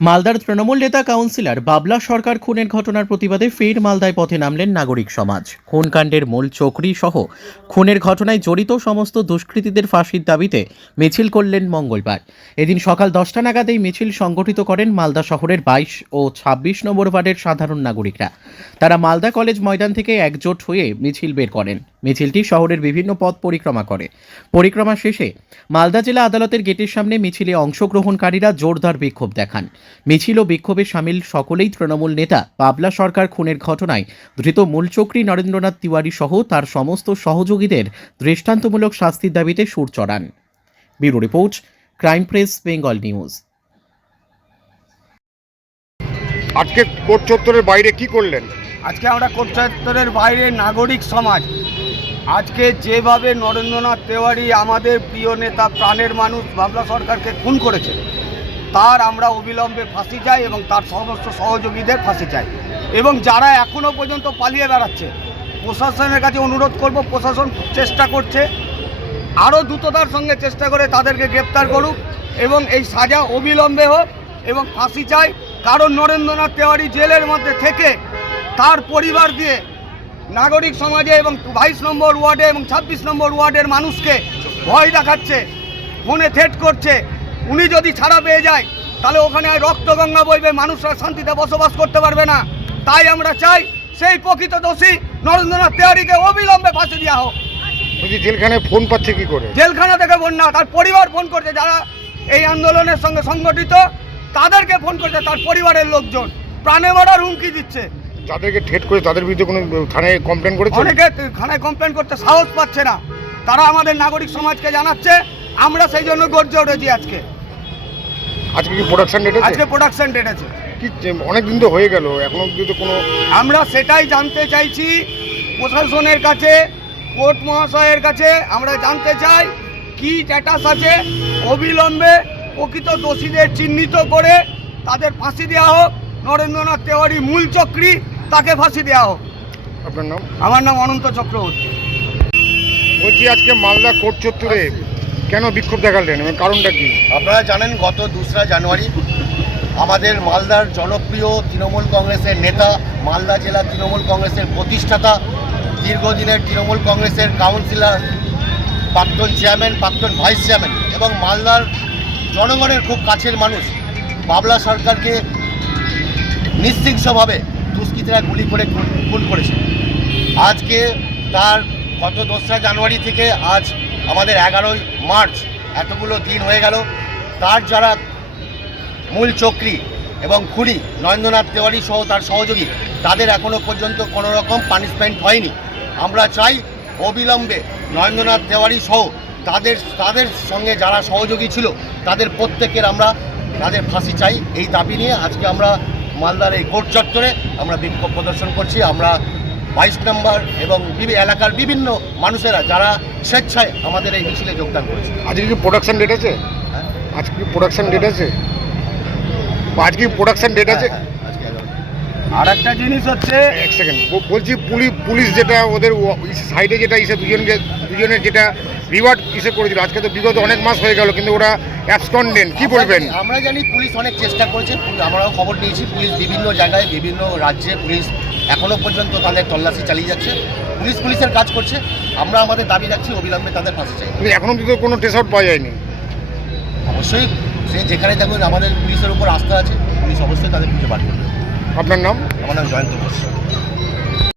মালদার তৃণমূল নেতা কাউন্সিলর বাবলা সরকার খুনের ঘটনার প্রতিবাদে ফের মালদায় পথে নামলেন নাগরিক সমাজ। খুনকাণ্ডের মূল চক্রী সহ খুনের ঘটনায় জড়িত সমস্ত দুষ্কৃতীদের ফাঁসির দাবিতে মিছিল করলেন মঙ্গলবার। এদিন সকাল 10টা নাগাদ এই মিছিল সংগঠিত করেন মালদা শহরের 22 ও 26 নম্বর ওয়ার্ডের সাধারণ নাগরিকরা। তারা মালদা কলেজ ময়দান থেকে একজোট হয়ে মিছিল বের করেন। মিছিলটি শহরের বিভিন্ন পথ পরিক্রমা করে। পরিক্রমা শেষে মালদা জেলা আদালতের গেটের সামনে মিছিলে অংশগ্রহণকারীরা জোরদার বিক্ষোভ দেখান। মিছিল ও বিক্ষোভে সামিল সকলেই তৃণমূল নেতা বাবলা সরকার খুনের ঘটনায় ধৃত মূলচক্রী নরেন্দ্রনাথ তিওয়ারি সহ তার সমস্ত সহযোগীদের দৃষ্টান্তমূলক শাস্তির দাবিতে সুর চড়ান। Bureau report, crime press, Bengal news. আজকে কোর্ট চত্বরের বাইরে কি করলেন? আজকে আমরা কোর্ট চত্বরের বাইরে নাগরিক সমাজ আজকে যেভাবে নরেন্দ্রনাথ তেওয়ারি আমাদের প্রিয় নেতা, প্রাণের মানুষ বাবলা সরকারকে খুন করেছে, তার আমরা অবিলম্বে ফাঁসি চাই এবং তার সমস্ত সহযোগীদের ফাঁসি চাই। এবং যারা এখনও পর্যন্ত পালিয়ে বেড়াচ্ছে, প্রশাসনের কাছে অনুরোধ করব, প্রশাসন চেষ্টা করছে, আরও দ্রুততার সঙ্গে চেষ্টা করে তাদেরকে গ্রেপ্তার করুক এবং এই সাজা অবিলম্বে হোক এবং ফাঁসি চাই। কারণ নরেন্দ্রনাথ তেওয়ারি জেলের মধ্যে থেকে তার পরিবার দিয়ে নাগরিক সমাজে এবং 22 নম্বর ওয়ার্ডে এবং 26 নম্বর ওয়ার্ডের মানুষকে ভয় দেখাচ্ছে, ফোনে থ্রেট করছে। উনি যদি ছাড়া পেয়ে যায় তাহলে ওখানে রক্তগঙ্গা বইবে, মানুষরা শান্তিতে বসবাস করতে পারবে না। তাই আমরা চাই সেই প্রকৃত দোষী নরেন্দ্রনাথ তেওয়ারিকে অবিলম্বে ফাঁসি দেওয়া হোক। বলছি জেলখানায় ফোন পাচ্ছে কি করে? জেলখানা থেকে ফোন না, তার পরিবার ফোন করছে, যারা এই আন্দোলনের সঙ্গে সংগঠিত তাদেরকে ফোন করছে, তার পরিবারের লোকজন প্রাণে মারার হুমকি দিচ্ছে। যাদেরকে ঠেট করে তাদের বিরুদ্ধে কোনো থানায় কমপ্লেন করেছে? অনেকে থানায় কমপ্লেন করতে সাহস পাচ্ছে না, তারা আমাদের নাগরিক সমাজকে জানাচ্ছে। আমরা সেই জন্য গর্জে উঠেছি। আজকে কি প্রোডাকশন ডেট আছে? আজকে প্রোডাকশন ডেট আছে। কি অনেক দিন তো হয়ে গেল, এখনো অবধি তো কোনো... আমরা সেটাই জানতে চাইছি প্রশাসনের কাছে, কোর্ট মহাশয়ের কাছে। আমরা জানতে চাই কি স্ট্যাটাস আছে। অবিলম্বে প্রকৃত দোষীদের চিহ্নিত করে তাদের ফাঁসি দেওয়া হোক। নরেন্দ্রনাথ তেওয়ারি মূল চক্রী, তাকে ফাঁসি দেওয়া হোক। আপনার নাম? আমার নাম অনন্ত চক্রবর্তী। বলছি আজকে মালদা কোর্ট চত্বরে কেন বিক্ষোভ দেখালেন এবং কারণটা কি? আপনারা জানেন গত 2রা জানুয়ারি আমাদের মালদার জনপ্রিয় তৃণমূল কংগ্রেসের নেতা, মালদা জেলা তৃণমূল কংগ্রেসের প্রতিষ্ঠাতা, দীর্ঘদিনের তৃণমূল কংগ্রেসের কাউন্সিলর, প্রাক্তন চেয়ারম্যান, প্রাক্তন ভাইস চেয়ারম্যান এবং মালদার জনগণের খুব কাছের মানুষ বাবলা সরকারকে নিঃশৃঙ্খলভাবে দুষ্কৃতীরা গুলি করে খুন করেছে। আজকে তার গত 2রা জানুয়ারি থেকে আজ আমাদের 11ই মার্চ, এতগুলো দিন হয়ে গেল। তার যারা মূল চক্রী এবং খুনি নরেন্দ্রনাথ তেওয়ারি সহ তার সহযোগী, তাদের এখনও পর্যন্ত কোনো রকম পানিশমেন্ট হয়নি। আমরা চাই অবিলম্বে নরেন্দ্রনাথ তেওয়ারি সহ তাদের সঙ্গে যারা সহযোগী ছিল তাদের প্রত্যেকের আমরা তাদের ফাঁসি চাই। এই দাবি নিয়ে আজকে আমরা মালদার এই কোর্ট চত্বরে আমরা বিক্ষোভ প্রদর্শন করছি। আমরা 22 নম্বর এবং এলাকার বিভিন্ন মানুষেরা যারা স্বেচ্ছায় আমাদের এই মিছিলে যোগদান করেছে। আজকে কি প্রোডাকশন ডেট আছে? হ্যাঁ, আজকে কি প্রোডাকশন ডেট আছে? আজকে কি প্রোডাকশন ডেট আছে? আজকে 11। আর একটা জিনিস হচ্ছে, এক সেকেন্ড বলছি, পুলিশ যেটা ওদের সাইডে যেটা দুজনের যেটা রিওয়ার্ড করেছিল, আজকে তো বিগত অনেক মাস হয়ে গেল কিন্তু ওরা অ্যাবসকন্ডেন্ট, কি বলবেন? আমরা জানি পুলিশ অনেক চেষ্টা করেছে, আমরাও খবর নিয়েছি। পুলিশ বিভিন্ন জায়গায়, বিভিন্ন রাজ্যে পুলিশ এখনও পর্যন্ত তাদের তল্লাশি চালিয়ে যাচ্ছে। পুলিশের কাজ করছে। আমরা আমাদের দাবি রাখছি অবিলম্বে তাদের ফাঁসি চাই। কিন্তু এখনও তো কোনো ট্রেস আউট পাওয়া যায়নি। অবশ্যই সে যেখানে থাকুন, আমাদের পুলিশের উপর আস্থা আছে, পুলিশ অবশ্যই তাদের খুঁজে বার করবে। আপনার নাম? আমার নাম জয়ন্ত ঘোষ।